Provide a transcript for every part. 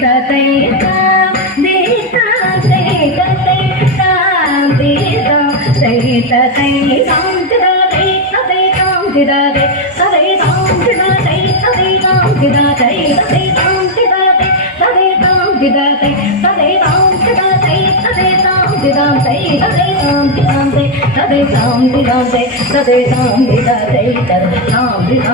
ததை தாம் தீதா சை ததை தாம் தீதா சை ததை தாம் திதாதை ததை தாம் திதாதை ததை தாம் திதாதை ததை தாம் திதாதை ததை தாம் திதாதை ததை தாம் திதாதை ததை தாம் திதாதை ததை தாம் திதாதை ததை தாம் திதாதை ததை தாம்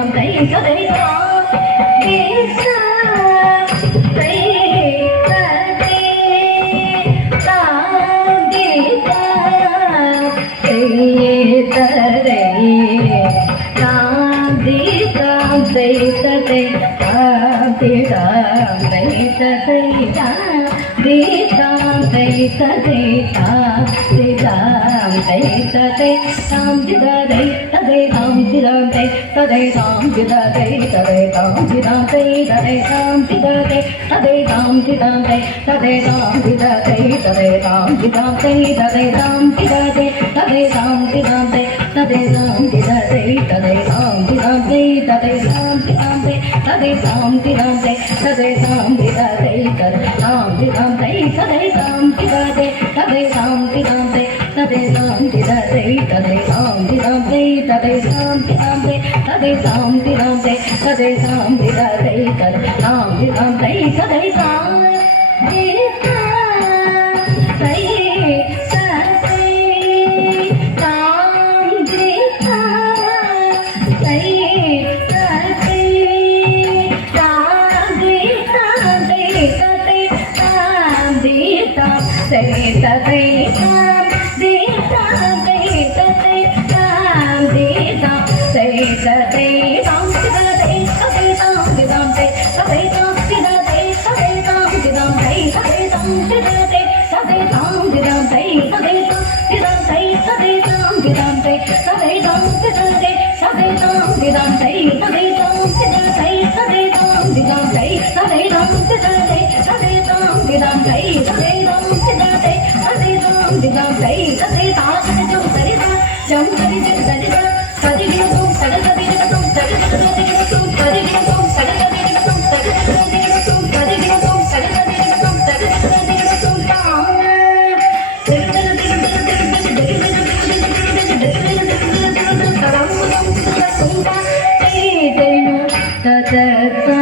திதாதை ததை தாம் திதாதை ததை தாம் திதாதை ததை தாம் தீதா da da